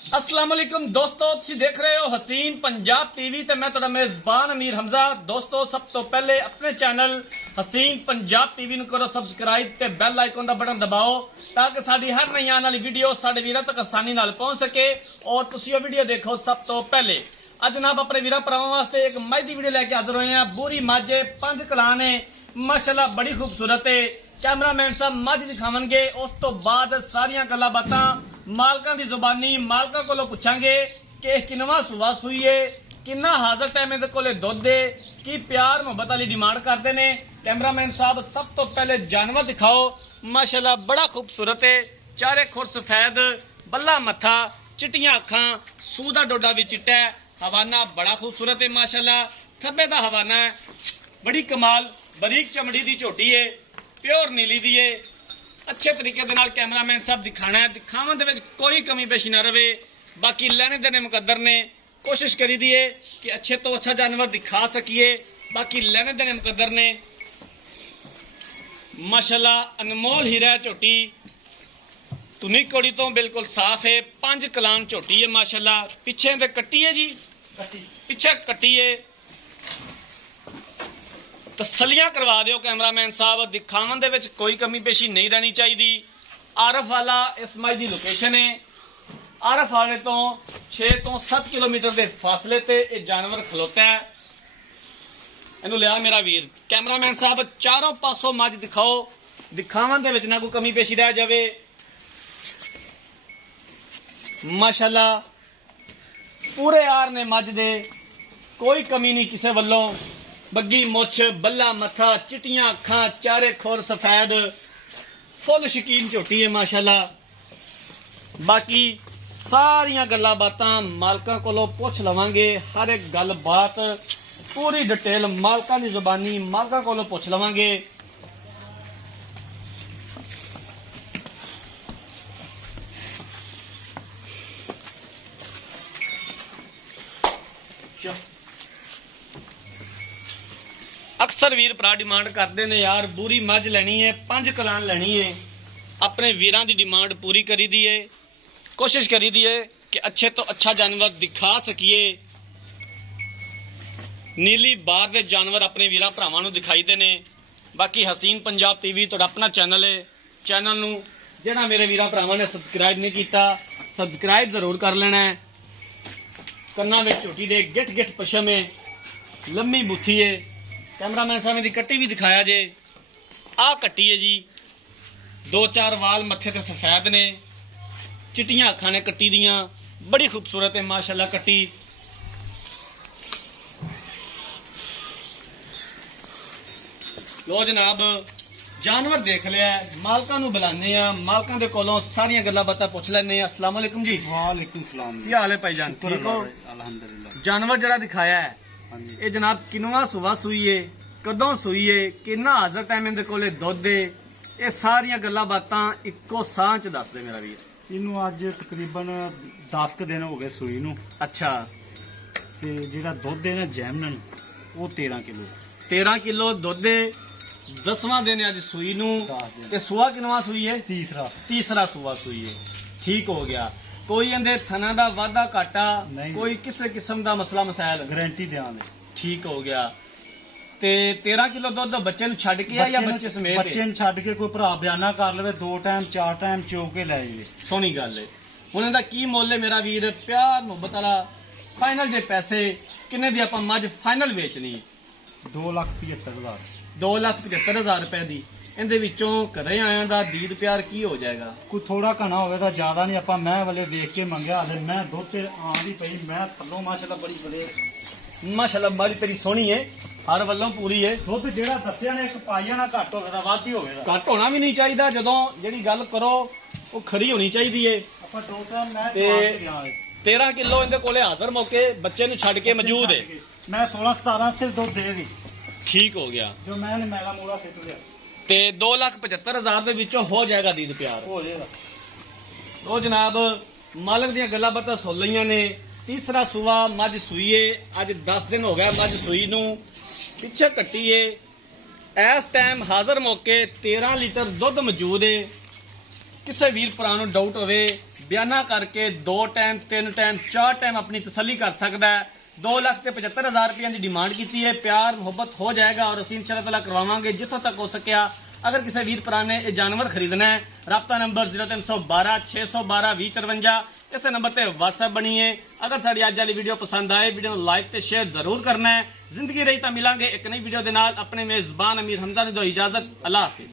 अस्सलाम वालेकुम दोस्तों, ਤੁਸੀਂ देख रहे हो हसीन पंजाब टीवी ਤੇ ਮੈਂ ਤੁਹਾਡਾ ਮੇਜ਼ਬਾਨ ਅਮੀਰ ਹਮਜ਼ਾ। ਦੋਸਤੋ, ਸਭ ਤੋਂ ਪਹਿਲੇ ਆਪਣੇ ਚੈਨਲ ਹਸੀਨ ਪੰਜਾਬ ਟੀਵੀ ਨੂੰ ਕਰੋ ਸਬਸਕ੍ਰਾਈਬ ਤੇ ਬੈਲ ਆਈਕਨ ਦਾ ਬਟਨ ਦਬਾਓ ਤਾਂ ਕਿ ਸਾਡੀ ਹਰ ਨਈ ਆਉਣ ਵਾਲੀ ਵੀਡੀਓ ਸਾਡੇ ਵੀਰਾਂ ਤੱਕ ਆਸਾਨੀ ਨਾਲ ਪਹੁੰਚ ਸਕੇ ਔਰ ਤੁਸੀਂ ਇਹ ਵੀਡੀਓ ਦੇਖੋ ਸਭ ਤੋਂ ਪਹਿਲੇ। ਅੱਜ ਜਨਾਬ ਆਪਣੇ ਵੀਰਾਂ ਭਰਾਵਾਂ ਵਾਸਤੇ ਇੱਕ ਮੱਝ ਦੀ ਵੀਡੀਓ ਲੈ ਕੇ ਹਾਜ਼ਰ ਹੋਏ ਆ। ਬੂਰੀ ਮੱਝ 5 ਕਲਾਂ ਨੇ, ਮਾਸ਼ਾਅੱਲਾ ਬੜੀ ਖੂਬਸੂਰਤ ਹੈ। कैमरामैन साहब मझ दिखावणगे, उस तो बाद सारिया गल्लां बातां मालकां दी जुबानी मालकां कोलों पुछांगे कि किनवा सुवा सूई है, किन्ना हाजर टाइम इहदे कोले दुध है, की प्यार मुहब्बत वाली डिमांड करते ने। कैमरामैन साहब सब तो पहले जानवर दिखाओ। माशाअल्लाह बड़ा खूबसूरत है, चारे खुर सफेद, बल्ला मत्था, चिट्टियां अखां, सूह दा डोडा भी चिट्टा है, हवाना बड़ा खूबसूरत है माशाअल्लाह, थब्बे दा हवाना है, बड़ी कमाल, बरीक चमड़ी दी झोटी है, प्योर नीली दी है। अच्छे तरीके दे नाल कैमरामैन साहब दिखाना है, दिखावन दे विच कोई कमी पेशी ना रहे। बाकी लेने देने मुकद्दर ने, कोशिश करी दी है कि अच्छे तो अच्छा जानवर दिखा सकिए। बाकी लेने देने मुकद्दर ने। माशाअल्लाह अनमोल हीरा झोटी, तुनी कोड़ी तो बिल्कुल साफ है। 5 कलान झोटी है माशाअल्लाह। पिछे दे कट्टी है जी, पिछे कट्टी है। तसलियां करवा दियो कैमरामैन साहब, दिखावन दे विच कोई कमी पेशी नहीं रहनी चाहिए। आरफ वाला इस मझ की लोकेशन है। आरफ वाले तो 6 तो 7 किलोमीटर के फासले ते ये जानवर खलोता है। इनू लिया मेरा वीर। कैमरामैन साहब चारों पासों मझ दिखाओ, दिखावन दे विच ना कोई कमी पेशी रह जाए। माशाअल्लाह पूरे यार ने मझ दे, कोई कमी नहीं किसी वल्लों। बग्गी मुछ, बल्ला मथा, चिट्टियां अखां, चारे खुर सफेद, फुल शकीन झोटी है माशाअल्लाह। बाकी सारिया गल्लां बातां मालकां कोलों पुछ लवांगे, हर एक गल बात पूरी डिटेल मालकां दी जुबानी मालकां कोलों पुछ लवांगे। अक्सर वीर भरा डिमांड करते हैं यार बूरी मझ लैनी है, 5 कलान लैनी है। अपने वीरां दी डिमांड पूरी करी दी है, कोशिश करी दी है कि अच्छे तो अच्छा जानवर दिखा सकिए। नीली बार दे जानवर अपने वीरां भरावां नूं दिखाई दे ने। बाकी हसीन पंजाब टीवी तुहाडा अपना चैनल है, चैनल नूं जिहड़ा मेरे वीरां भरावां ने सबसक्राइब नहीं किया सबसक्राइब जरूर कर लेना है। कन्नां विच झोटी दे गिठ गिठ पशम है, लम्मी बुथी है। कैमरामैन साहब की कट्टी भी दिखाया जे, आ कट्टी है जी, 2-4 वाल मत्थे ते सफेद ने, चिट्टियां अखां ने कट्टी दियां, बड़ी खूबसूरत है माशाअल्लाह कट्टी। लो जनाब जानवर देख लिया, मालकां नूं बुलाने आ, मालकां दे कोलों सारियां गल्लां बातां पुछ लैने आ। अस्सलाम वालेकुम जी। वालेकुम सलाम। की हाल है भाईजान? ठीक हो? अल्हम्दुलिल्लाह। जानवर जरा दिखाया है ये जनाब किनवा सुबह सूई है, कदों सूई है, किन्ना हाजर टाइम इहदे कोले दुध है, ये सारियां गल्लां बातां इक्को साह च दस दे मेरा वीर। इनू अज तकरीबन 10 दिन हो गए सूई नू। अच्छा, ते जेड़ा दुध है ना जैमन वो 13 किलो। 13 किलो दुध है, 10वां दिन अज सूई नू। 10 दिन। ते सुआ किनवा सूई है? तीसरा सुआ सूई है। ठीक हो गया। कोई इहदे थना दा वाधा घाटा नहीं। कोई किसी किस्म दा मसला मसाइल? गारंटी देंगे। ठीक हो गया। ते 13 किलो दुध बच्चे नूं छड्ड के या बच्चे समेत? बच्चे नूं छड्ड के कोई भरा बयाना कर लवे, 2 टाइम 4 टाइम चो के लै जावे। सोहनी गल है। हुण इहदा की मुੱਲ है मेरा वीर? प्यार मुहब्बत वाला फाइनल जे पैसे किन्ने दी आपां मझ फाइनल वेचनी? 2,75,000। 2,75,000 रुपए दी। इहदे विचों घरे आयां दा दीद प्यार की हो जाएगा? कोई थोड़ा घना होवे तां ज्यादा नहीं। आपां मैं वाले देख के मंगया, हले मैं दुध ते आंदी पई, मैं थल्लों माशाअल्लाह बड़ी बड़े माशाअल्लाह मझ तेरी सोहनी है, हर वल्लों पूरी है। दुध जेड़ा दस्सिया ने एक पाइया ना घट होवे तां वध ही होवे तां घट होना भी नहीं चाहिए। जदों जिहड़ी गल करो वो खरी होनी चाहिए है। आपां 2 टाइम मैं ते चवा के गया। 13 किलो इहदे कोले हाजर मौके बच्चे नूं छड्ड के मौजूद है। मैं 16-17 सिर्फ दुध दे दी ठीक हो गया। जो मैंने मैला मूला सिੱਟ लिया ते 2,75,000 दे विचों हो जाएगा दीद प्यार। हो जाएगा। ਉਹ ਜਨਾਬ ਮਾਲਕ ਦੀਆਂ ਗੱਲਾਂ ਬਾਤਾਂ ਸੁਣ ਲਈਆਂ ਨੇ। ਤੀਸਰਾ ਸੂਆ ਮੱਝ ਸੂਈ ਏ, ਅੱਜ 10 ਦਿਨ ਹੋ ਗਿਆ ਮੱਝ ਸੂਈ ਨੂੰ, ਪਿੱਛੇ ਕੱਟੀ ਏ। ਇਸ ਟਾਈਮ ਹਾਜ਼ਰ ਮੌਕੇ 13 ਲੀਟਰ ਦੁੱਧ ਮੌਜੂਦ ਏ। ਕਿਸੇ ਵੀਰ ਭਰਾ ਨੂੰ ਡਾਊਟ ਹੋਵੇ ਬਿਆਨਾ ਕਰਕੇ 2 ਟਾਈਮ 3 ਟਾਈਮ 4 ਟਾਈਮ ਆਪਣੀ ਤਸੱਲੀ ਕਰ ਸਕਦਾ ਹੈ। 2,75,000 ਰੁਪਏ ਦੀ ਡਿਮਾਂਡ ਕੀਤੀ ਹੈ। ਪਿਆਰ ਮੁਹੱਬਤ ਹੋ ਜਾਏਗਾ ਔਰ ਅਸੀਂ ਇਨਸ਼ਾਅੱਲਾ ਤਾਲਾ ਕਰਵਾਵਾਂਗੇ ਜਿੱਥੋਂ ਤੱਕ ਹੋ ਸਕਿਆ। अगर किसी वीर भरा ने यह जानवर खरीदना है, राब्ता नंबर 0312 612 2054 इस नंबर पर व्हाट्सएप बनिए। अगर साड़ी अज वाली वीडियो पसंद आए, वीडियो लाइक ते शेयर जरूर करना है। जिंदगी रही तो मिलांगे एक नई वीडियो के नाल। अपने मेजबान अमीर हमजा ने दो इजाजत। अल्लाह हाफिज।